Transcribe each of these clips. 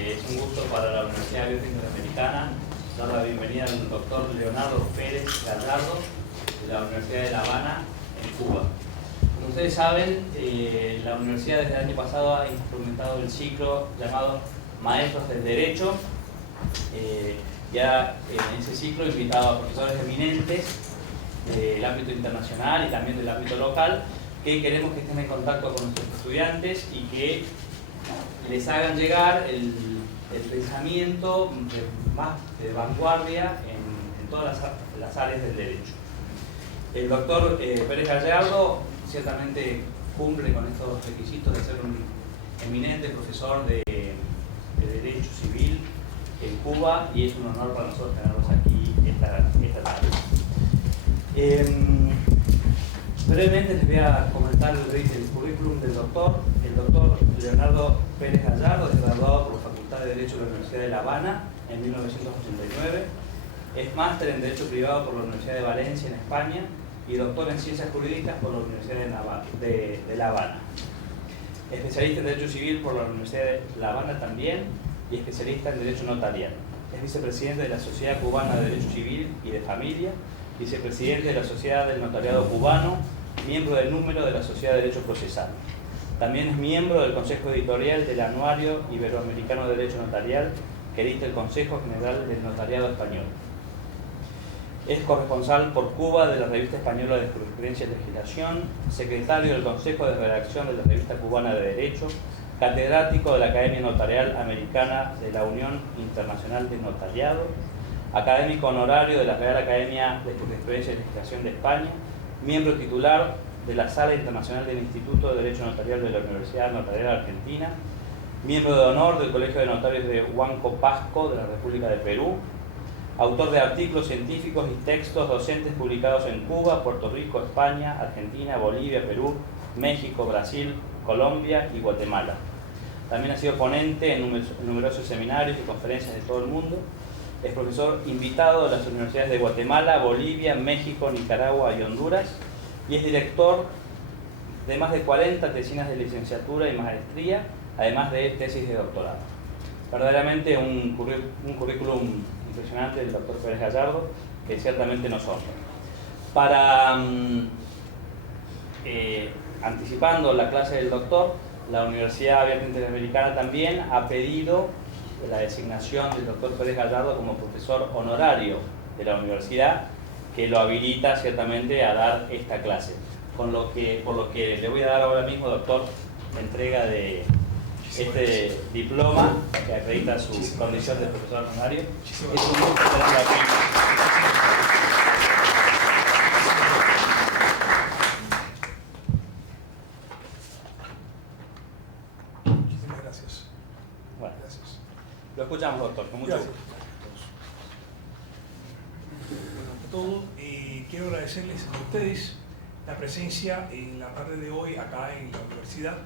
Es un gusto para la Universidad Abierta Interamericana dar la bienvenida al doctor Leonardo Pérez Gallardo de la Universidad de La Habana, en Cuba. Como ustedes saben, la universidad desde el año pasado ha instrumentado el ciclo llamado Maestros del Derecho. Ya en ese ciclo he invitado a profesores eminentes del ámbito internacional y también del ámbito local, que queremos que estén en contacto con nuestros estudiantes y que les hagan llegar el pensamiento más de vanguardia en todas las áreas del derecho. El doctor Pérez Gallardo ciertamente cumple con estos requisitos de ser un eminente profesor de Derecho Civil en Cuba, y es un honor para nosotros tenerlos aquí esta tarde. Brevemente les voy a comentar el currículum del doctor. El doctor Leonardo Pérez Gallardo es graduado por la Facultad de Derecho de la Universidad de La Habana en 1989. Es máster en Derecho Privado por la Universidad de Valencia en España y doctor en Ciencias Jurídicas por la Universidad de La Habana. Especialista en Derecho Civil por la Universidad de La Habana también y especialista en Derecho Notarial. Es vicepresidente de la Sociedad Cubana de Derecho Civil y de Familia, vicepresidente de la Sociedad del Notariado Cubano, miembro del número de la Sociedad de Derecho Procesal. También es miembro del Consejo Editorial del Anuario Iberoamericano de Derecho Notarial, que edita el Consejo General del Notariado Español. Es corresponsal por Cuba de la Revista Española de Jurisprudencia y Legislación, secretario del Consejo de Redacción de la Revista Cubana de Derecho, catedrático de la Academia Notarial Americana de la Unión Internacional de Notariado, académico honorario de la Real Academia de Jurisprudencia y Legislación de España, miembro titular de la Sala Internacional del Instituto de Derecho Notarial de la Universidad Notarial Argentina, miembro de honor del Colegio de Notarios de Huanco Pasco de la República de Perú, autor de artículos científicos y textos docentes publicados en Cuba, Puerto Rico, España, Argentina, Bolivia, Perú, México, Brasil, Colombia y Guatemala. También ha sido ponente en numerosos seminarios y conferencias de todo el mundo. Es profesor invitado de las universidades de Guatemala, Bolivia, México, Nicaragua y Honduras, y es director de más de 40 tesinas de licenciatura y maestría, además de tesis de doctorado. Verdaderamente un currículum impresionante del doctor Pérez Gallardo, que ciertamente nos honra. Para anticipando la clase del doctor, la Universidad Abierta Interamericana también ha pedido la designación del doctor Pérez Gallardo como profesor honorario de la universidad, que lo habilita ciertamente a dar esta clase. Por lo que le voy a dar ahora mismo, doctor, la entrega de este diploma que acredita su condición de profesor honorario. Es un gusto tenerlo aquí. Muchísimas gracias. Bueno, Gracias. lo escuchamos, doctor, con mucho gusto. Bueno, ante todo, quiero agradecerles a ustedes la presencia en la tarde de hoy acá en la universidad,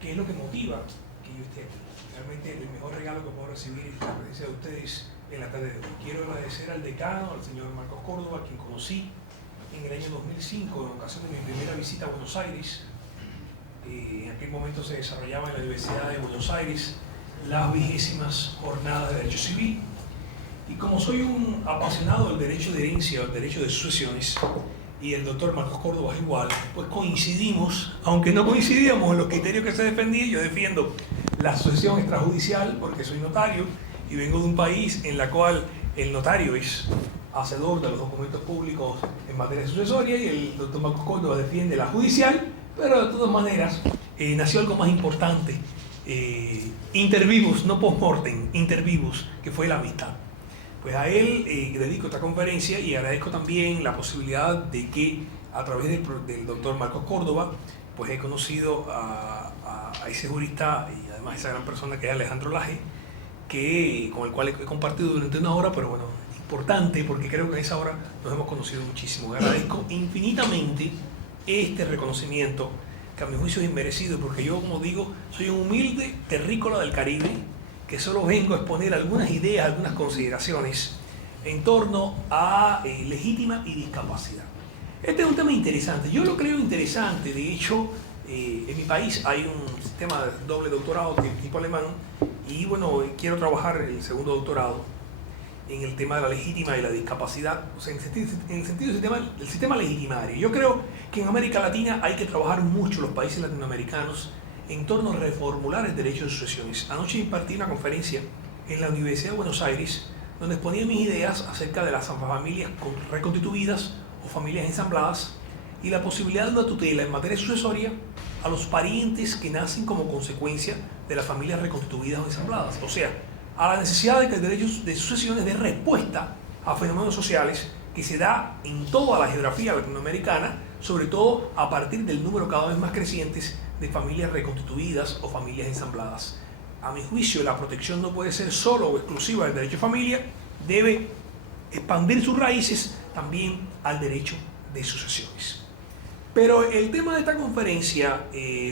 que es lo que motiva que yo esté aquí. Realmente el mejor regalo que puedo recibir es la presencia de ustedes en la tarde de hoy. Quiero agradecer al decano, al señor Marcos Córdoba, a quien conocí en el año 2005, en ocasión de mi primera visita a Buenos Aires. En aquel momento se desarrollaba en la Universidad de Buenos Aires las 20ª jornadas de Derecho Civil. Y como soy un apasionado del derecho de herencia, del derecho de sucesiones, y el doctor Marcos Córdoba es igual, pues coincidimos, aunque no coincidíamos en los criterios que se defendían. Yo defiendo la sucesión extrajudicial porque soy notario y vengo de un país en la cual el notario es hacedor de los documentos públicos en materia sucesoria, y el doctor Marcos Córdoba defiende la judicial, pero de todas maneras nació algo más importante, inter vivos, no post mortem, inter vivos, que fue la amistad. Pues a él dedico esta conferencia, y agradezco también la posibilidad de que a través del doctor Marcos Córdoba pues he conocido a ese jurista y además esa gran persona que es Alejandro Laje, con el cual he compartido durante una hora, pero bueno, importante porque creo que en esa hora nos hemos conocido muchísimo. Agradezco infinitamente este reconocimiento, que a mi juicio es inmerecido, porque yo, como digo, soy un humilde terrícola del Caribe, que solo vengo a exponer algunas ideas, algunas consideraciones en torno a legítima y discapacidad. Este es un tema interesante, yo lo creo interesante. De hecho, en mi país hay un sistema de doble doctorado tipo alemán, y bueno, quiero trabajar el segundo doctorado en el tema de la legítima y la discapacidad, o sea, en el sentido del sistema legitimario. Yo creo que en América Latina hay que trabajar mucho, los países latinoamericanos, en torno a reformular el derecho de sucesiones. Anoche impartí una conferencia en la Universidad de Buenos Aires, donde exponía mis ideas acerca de las familias reconstituidas o familias ensambladas y la posibilidad de una tutela en materia sucesoria a los parientes que nacen como consecuencia de las familias reconstituidas o ensambladas. O sea, a la necesidad de que el derecho de sucesiones dé respuesta a fenómenos sociales que se da en toda la geografía latinoamericana, sobre todo a partir del número cada vez más crecientes de familias reconstituidas o familias ensambladas. A mi juicio, la protección no puede ser solo o exclusiva del derecho de familia, debe expandir sus raíces también al derecho de sucesiones. Pero el tema de esta conferencia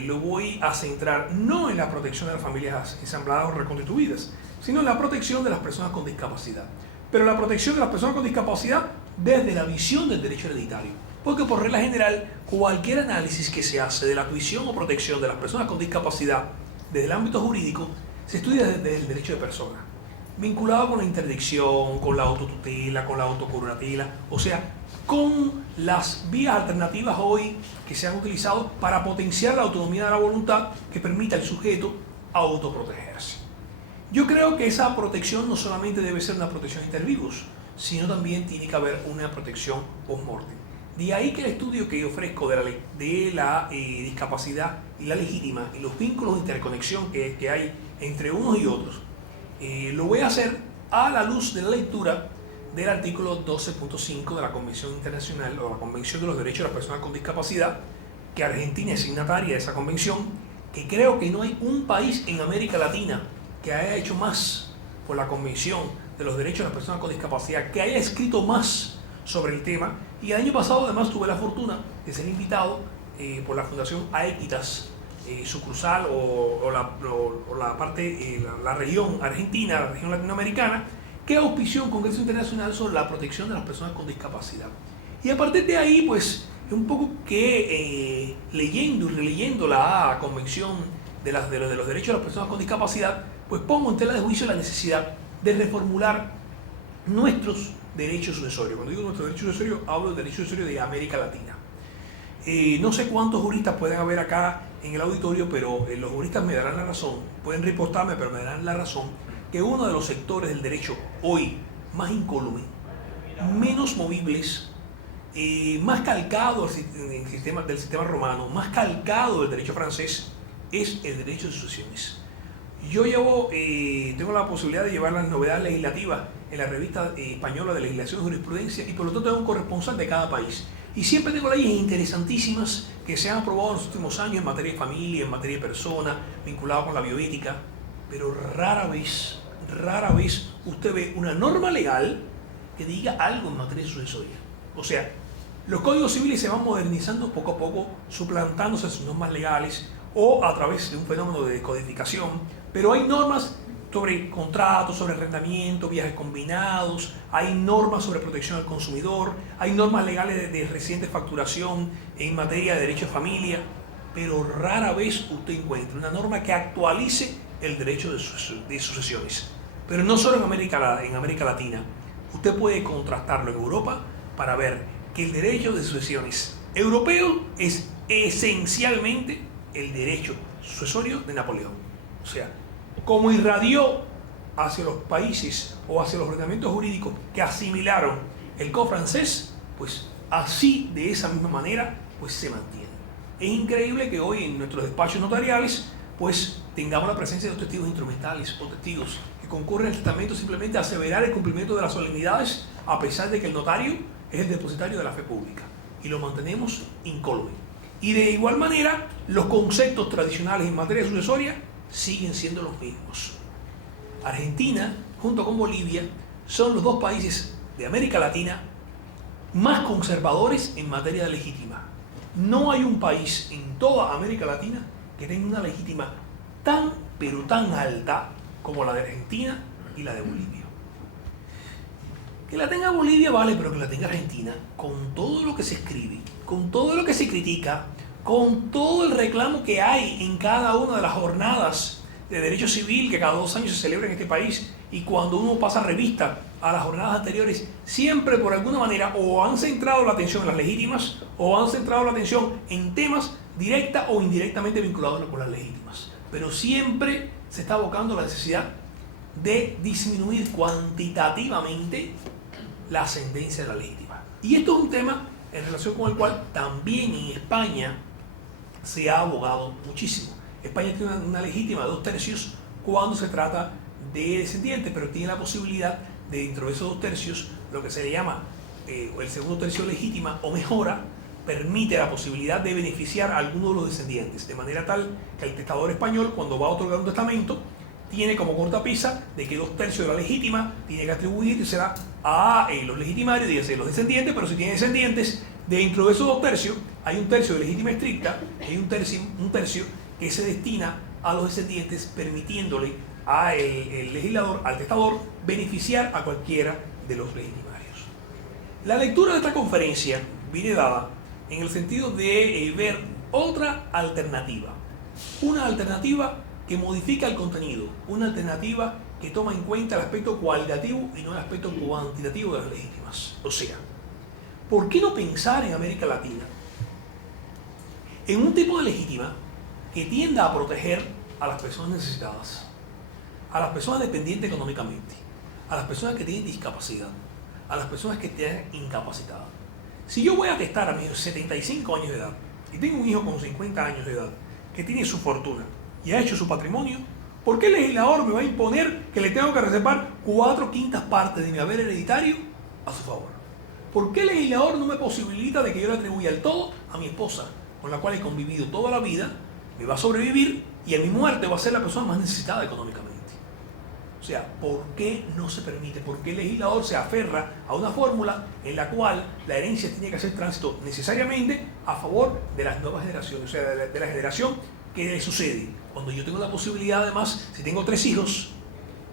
lo voy a centrar no en la protección de las familias ensambladas o reconstituidas, sino en la protección de las personas con discapacidad. Pero la protección de las personas con discapacidad desde la visión del derecho hereditario. Porque por regla general, cualquier análisis que se hace de la visión o protección de las personas con discapacidad desde el ámbito jurídico, se estudia desde el derecho de persona, vinculado con la interdicción, con la autotutela, con la autocuratela, o sea, con las vías alternativas hoy que se han utilizado para potenciar la autonomía de la voluntad que permita al sujeto autoprotegerse. Yo creo que esa protección no solamente debe ser una protección inter vivos, sino también tiene que haber una protección post-mortem. De ahí que el estudio que yo ofrezco de la discapacidad y la legítima y los vínculos de interconexión que hay entre unos y otros, lo voy a hacer a la luz de la lectura del artículo 12.5 de la Convención Internacional o la Convención de los Derechos de las Personas con Discapacidad, que Argentina es signataria de esa convención, que creo que no hay un país en América Latina que haya hecho más por la Convención de los Derechos de las Personas con Discapacidad, que haya escrito más sobre el tema. Y el año pasado además tuve la fortuna de ser invitado por la Fundación Aequitas, sucursal o la parte, la región argentina, la región latinoamericana, que auspició un Congreso Internacional sobre la protección de las personas con discapacidad. Y a partir de ahí, pues, un poco que leyendo y releyendo la Convención de los Derechos de las Personas con Discapacidad, pues pongo en tela de juicio la necesidad de reformular nuestros derechos sucesorios. Cuando digo nuestros derechos sucesorios, hablo del derecho sucesorio de América Latina. No sé cuántos juristas pueden haber acá en el auditorio, pero los juristas me darán la razón, pueden reportarme, pero me darán la razón, que uno de los sectores del derecho hoy más incólume, menos movibles, más calcado del sistema romano, más calcado del derecho francés, es el derecho de sucesiones. Yo tengo la posibilidad de llevar las novedades legislativas en la revista española de legislación y jurisprudencia y por lo tanto tengo un corresponsal de cada país. Y siempre tengo leyes interesantísimas que se han aprobado en los últimos años en materia de familia, en materia de persona, vinculado con la bioética, pero rara vez usted ve una norma legal que diga algo en materia sucesoria. O sea, los códigos civiles se van modernizando poco a poco, suplantándose sus normas legales o a través de un fenómeno de descodificación, pero hay normas sobre contratos, sobre arrendamiento, viajes combinados, hay normas sobre protección al consumidor, hay normas legales de reciente facturación en materia de derecho de familia, pero rara vez usted encuentra una norma que actualice el derecho de sucesiones. Pero no solo en América Latina, usted puede contrastarlo en Europa para ver que el derecho de sucesiones europeo es esencialmente el derecho sucesorio de Napoleón. O sea, como irradió hacia los países o hacia los ordenamientos jurídicos que asimilaron el código francés, pues así, de esa misma manera, pues se mantiene. Es increíble que hoy en nuestros despachos notariales pues tengamos la presencia de los testigos instrumentales o testigos que concurren al testamento simplemente a aseverar el cumplimiento de las solemnidades a pesar de que el notario es el depositario de la fe pública y lo mantenemos incólume. Y de igual manera, los conceptos tradicionales en materia sucesoria siguen siendo los mismos. Argentina, junto con Bolivia, son los dos países de América Latina más conservadores en materia de legítima. No hay un país en toda América Latina que tenga una legítima tan, pero tan alta como la de Argentina y la de Bolivia. Que la tenga Bolivia vale, pero que la tenga Argentina, con todo lo que se escribe, con todo lo que se critica, con todo el reclamo que hay en cada una de las jornadas de derecho civil que cada 2 años se celebra en este país, y cuando uno pasa revista a las jornadas anteriores, siempre por alguna manera o han centrado la atención en las legítimas o han centrado la atención en temas directa o indirectamente vinculados con las legítimas. Pero siempre se está abocando la necesidad de disminuir cuantitativamente la ascendencia de la legítima. Y esto es un tema en relación con el cual también en España se ha abogado muchísimo. España tiene una legítima de 2/3 cuando se trata de descendientes, pero tiene la posibilidad de, dentro de esos 2/3, lo que se le llama el segundo tercio legítima o mejora, permite la posibilidad de beneficiar a alguno de los descendientes, de manera tal que el testador español, cuando va a otorgar un testamento, tiene como cortapisa de que 2/3 de la legítima tiene que atribuírsela a los legitimarios, dígase los descendientes, pero si tiene descendientes, dentro de esos 2/3 hay 1/3 de legítima estricta y hay un tercio que se destina a los descendientes, permitiéndole al legislador, al testador, beneficiar a cualquiera de los legitimarios. La lectura de esta conferencia viene dada en el sentido de ver otra alternativa, una alternativa que modifica el contenido, una alternativa que toma en cuenta el aspecto cualitativo y no el aspecto cuantitativo de las legítimas. O sea, ¿por qué no pensar en América Latina en un tipo de legítima que tienda a proteger a las personas necesitadas, a las personas dependientes económicamente, a las personas que tienen discapacidad, a las personas que estén incapacitadas? Si yo voy a testar a mis 75 años de edad y tengo un hijo con 50 años de edad que tiene su fortuna y ha hecho su patrimonio, ¿por qué el legislador me va a imponer que le tengo que reservar 4/5 partes de mi haber hereditario a su favor? ¿Por qué el legislador no me posibilita de que yo le atribuya el todo a mi esposa, con la cual he convivido toda la vida, me va a sobrevivir y a mi muerte va a ser la persona más necesitada económicamente? O sea, ¿por qué no se permite? ¿Por qué el legislador se aferra a una fórmula en la cual la herencia tiene que hacer tránsito necesariamente a favor de las nuevas generaciones, o sea, de la generación que le sucede? Cuando yo tengo la posibilidad, además, si tengo 3 hijos,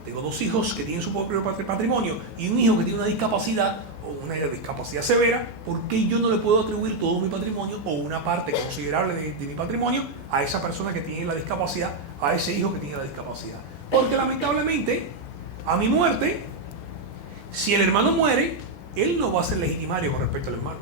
tengo 2 hijos que tienen su propio patrimonio y un hijo que tiene una discapacidad o una discapacidad severa, ¿por qué yo no le puedo atribuir todo mi patrimonio o una parte considerable de mi patrimonio a esa persona que tiene la discapacidad, a ese hijo que tiene la discapacidad? Porque lamentablemente, a mi muerte, si el hermano muere, él no va a ser legitimario con respecto al hermano.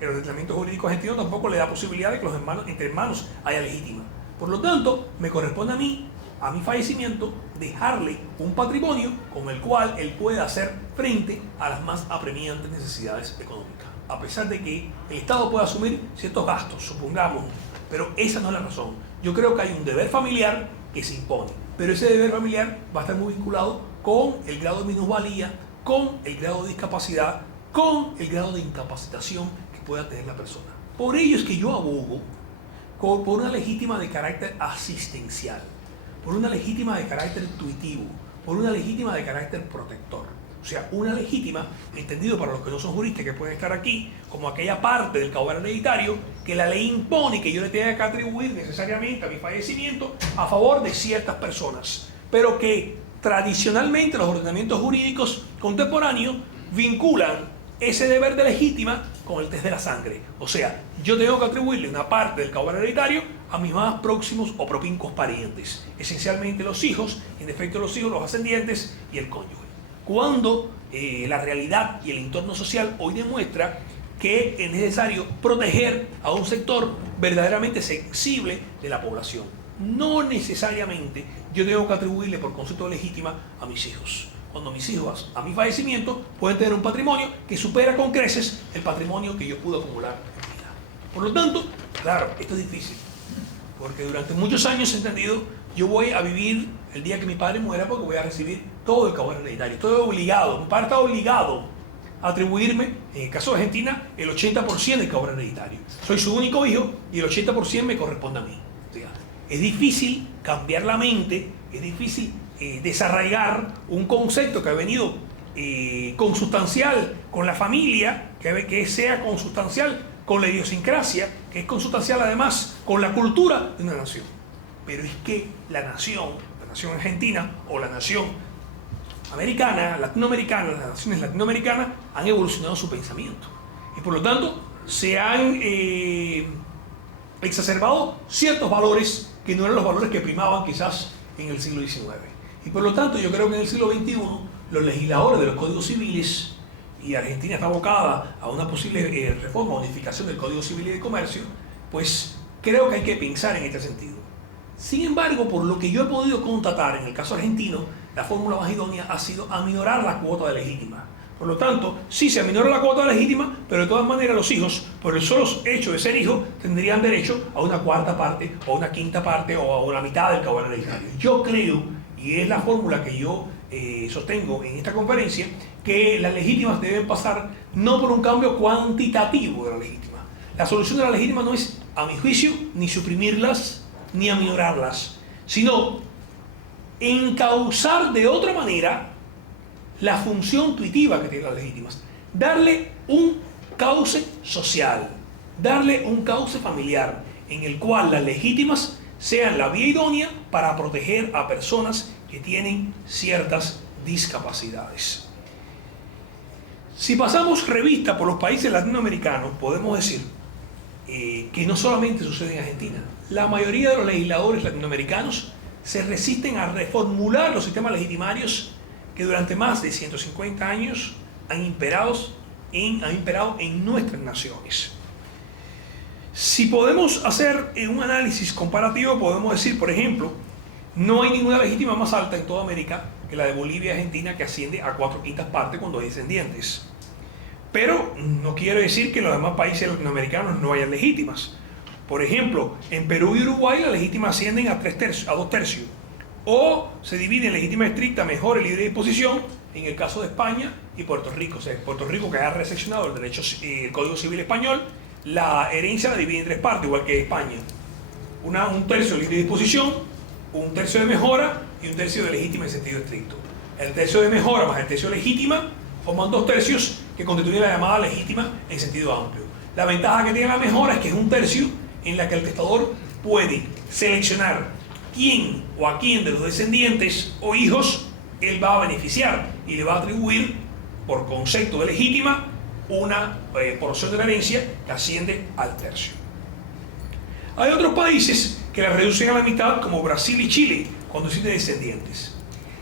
El ordenamiento jurídico argentino tampoco le da posibilidad de que entre hermanos haya legítima. Por lo tanto, me corresponde a mí, a mi fallecimiento, dejarle un patrimonio con el cual él pueda hacer frente a las más apremiantes necesidades económicas. A pesar de que el Estado pueda asumir ciertos gastos, supongamos, pero esa no es la razón. Yo creo que hay un deber familiar que se impone, pero ese deber familiar va a estar muy vinculado con el grado de minusvalía, con el grado de discapacidad, con el grado de incapacitación que pueda tener la persona. Por ello es que yo abogo por una legítima de carácter asistencial, por una legítima de carácter intuitivo, por una legítima de carácter protector. O sea, una legítima, entendido para los que no son juristas que pueden estar aquí, como aquella parte del caudal hereditario que la ley impone que yo le tenga que atribuir necesariamente a mi fallecimiento a favor de ciertas personas, pero que tradicionalmente los ordenamientos jurídicos contemporáneos vinculan ese deber de legítima con el test de la sangre. O sea, yo tengo que atribuirle una parte del caudal hereditario a mis más próximos o propincos parientes, esencialmente los hijos, en defecto los hijos, los ascendientes y el cónyuge. Cuando la realidad y el entorno social hoy demuestra que es necesario proteger a un sector verdaderamente sensible de la población. No necesariamente yo tengo que atribuirle por concepto de legítima a mis hijos, cuando mis hijos a mi fallecimiento pueden tener un patrimonio que supera con creces el patrimonio que yo pude acumular en vida. Por lo tanto, claro, esto es difícil, porque durante muchos años he entendido, yo voy a vivir el día que mi padre muera porque voy a recibir todo el caudal hereditario. Estoy obligado, mi padre está obligado a atribuirme, en el caso de Argentina, el 80% del caudal hereditario. Soy su único hijo y el 80% me corresponde a mí. O sea, es difícil cambiar la mente, es difícil desarraigar un concepto que ha venido consustancial con la familia, que sea consustancial con la idiosincrasia, que es consustancial además con la cultura de una nación. Pero es que la nación argentina o la nación americana, latinoamericana, las naciones latinoamericanas han evolucionado su pensamiento y por lo tanto se han exacerbado ciertos valores que no eran los valores que primaban quizás en el siglo XIX. Y por lo tanto yo creo que en el siglo XXI los legisladores de los códigos civiles, y Argentina está abocada a una posible reforma o unificación del Código Civil y de Comercio, pues creo que hay que pensar en este sentido. Sin embargo, por lo que yo he podido constatar en el caso argentino, la fórmula más idónea ha sido aminorar la cuota de legítima. Por lo tanto, sí se aminora la cuota de legítima, pero de todas maneras los hijos, por el solo hecho de ser hijos, tendrían derecho a una cuarta parte, o a una quinta parte, o a una mitad del caudal hereditario. Yo creo, y es la fórmula que yo sostengo en esta conferencia, que las legítimas deben pasar no por un cambio cuantitativo de la legítima. La solución de la legítima no es, a mi juicio, ni suprimirlas, ni aminorarlas, sino encauzar de otra manera la función tuitiva que tienen las legítimas, darle un cauce social, darle un cauce familiar, en el cual las legítimas sean la vía idónea para proteger a personas que tienen ciertas discapacidades. Si pasamos revista por los países latinoamericanos, podemos decir que no solamente sucede en Argentina. La mayoría de los legisladores latinoamericanos se resisten a reformular los sistemas legitimarios que durante más de 150 años han imperado en nuestras naciones. Si podemos hacer un análisis comparativo, podemos decir, por ejemplo, no hay ninguna legítima más alta en toda América que la de Bolivia y Argentina, que asciende a 4/5 partes cuando hay descendientes. Pero no quiere decir que en los demás países latinoamericanos no hayan legítimas. Por ejemplo, en Perú y Uruguay las legítimas ascienden a 2 tercios. O se divide en legítima estricta, mejor y libre disposición, en el caso de España y Puerto Rico. O sea, Puerto Rico, que ha reseccionado el Código Civil español, la herencia la divide en 3 partes, igual que España. Un tercio de libre disposición, un tercio de mejora y un tercio de legítima en sentido estricto. El tercio de mejora más el tercio de legítima forman 2 tercios que constituyen la llamada legítima en sentido amplio. La ventaja que tiene la mejora es que es un tercio en la que el testador puede seleccionar quién o a quién de los descendientes o hijos él va a beneficiar y le va a atribuir por concepto de legítima una porción de la herencia que asciende al tercio. Hay otros países que la reducen a la mitad, como Brasil y Chile, cuando existen descendientes.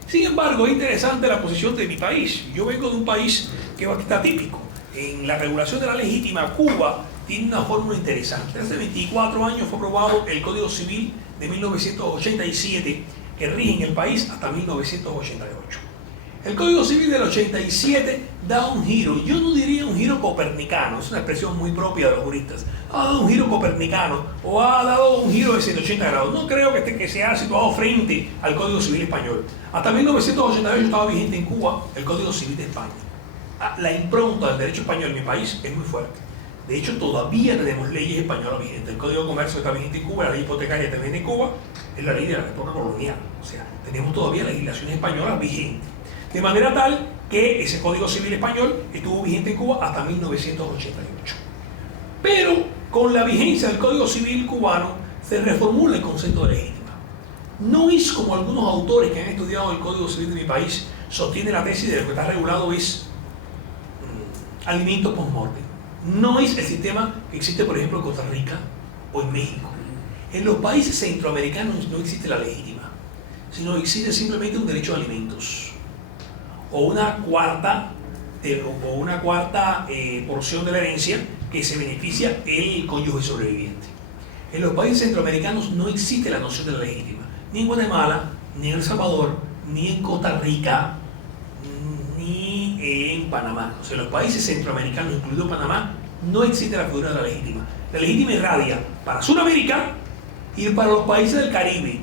Sin embargo, es interesante la posición de mi país. Yo vengo de un país que es bastante atípico. En la regulación de la legítima, Cuba tiene una fórmula interesante. Hace 24 años fue aprobado el Código Civil de 1987, que rige en el país hasta 1988. El Código Civil del 87 da un giro, yo no diría un giro copernicano, es una expresión muy propia de los juristas, ha dado un giro copernicano o ha dado un giro de 180 grados. No creo que se haya situado frente al Código Civil español. Hasta 1988 estaba vigente en Cuba el Código Civil de España. La impronta del derecho español en mi país es muy fuerte. De hecho, todavía tenemos leyes españolas vigentes. El Código de Comercio está vigente en Cuba, la ley hipotecaria también en Cuba, es la ley de la época colonial. O sea, tenemos todavía legislaciones españolas vigentes. De manera tal que ese Código Civil español estuvo vigente en Cuba hasta 1988. Pero con la vigencia del Código Civil cubano se reformula el concepto de legítima. No es como algunos autores que han estudiado el Código Civil de mi país sostienen la tesis de que lo que está regulado es alimentos post-mortem. No es el sistema que existe, por ejemplo, en Costa Rica o en México. En los países centroamericanos no existe la legítima, sino existe simplemente un derecho a alimentos o una cuarta porción de la herencia que se beneficia el cónyuge sobreviviente. En los países centroamericanos no existe la noción de la legítima, ni en Guatemala, ni en El Salvador, ni en Costa Rica, ni en Panamá. O sea, en los países centroamericanos, incluido Panamá, no existe la figura de la legítima. La legítima irradia para Sudamérica y para los países del Caribe.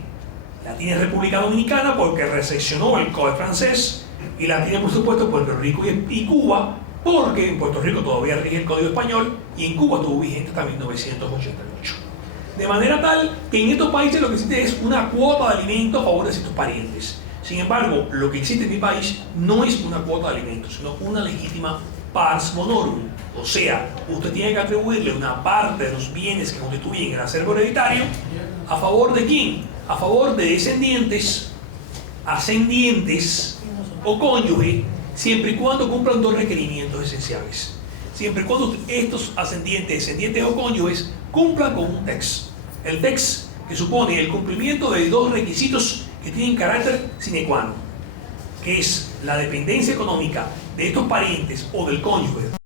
La tiene República Dominicana porque recepcionó el Código francés, y la tiene, por supuesto, Puerto Rico y Cuba, porque en Puerto Rico todavía rige el Código español y en Cuba estuvo vigente hasta 1988. De manera tal que en estos países lo que existe es una cuota de alimentos a favor de ciertos parientes. Sin embargo, lo que existe en mi país no es una cuota de alimentos, sino una legítima pars bonorum. O sea, usted tiene que atribuirle una parte de los bienes que constituyen el acervo hereditario ¿a favor de quién? A favor de descendientes, ascendientes o cónyuge, siempre y cuando cumplan 2 requerimientos esenciales. Siempre y cuando estos ascendientes, descendientes o cónyuges cumplan con un text. El text que supone el cumplimiento de 2 requisitos que tienen carácter sine qua non, que es la dependencia económica de estos parientes o del cónyuge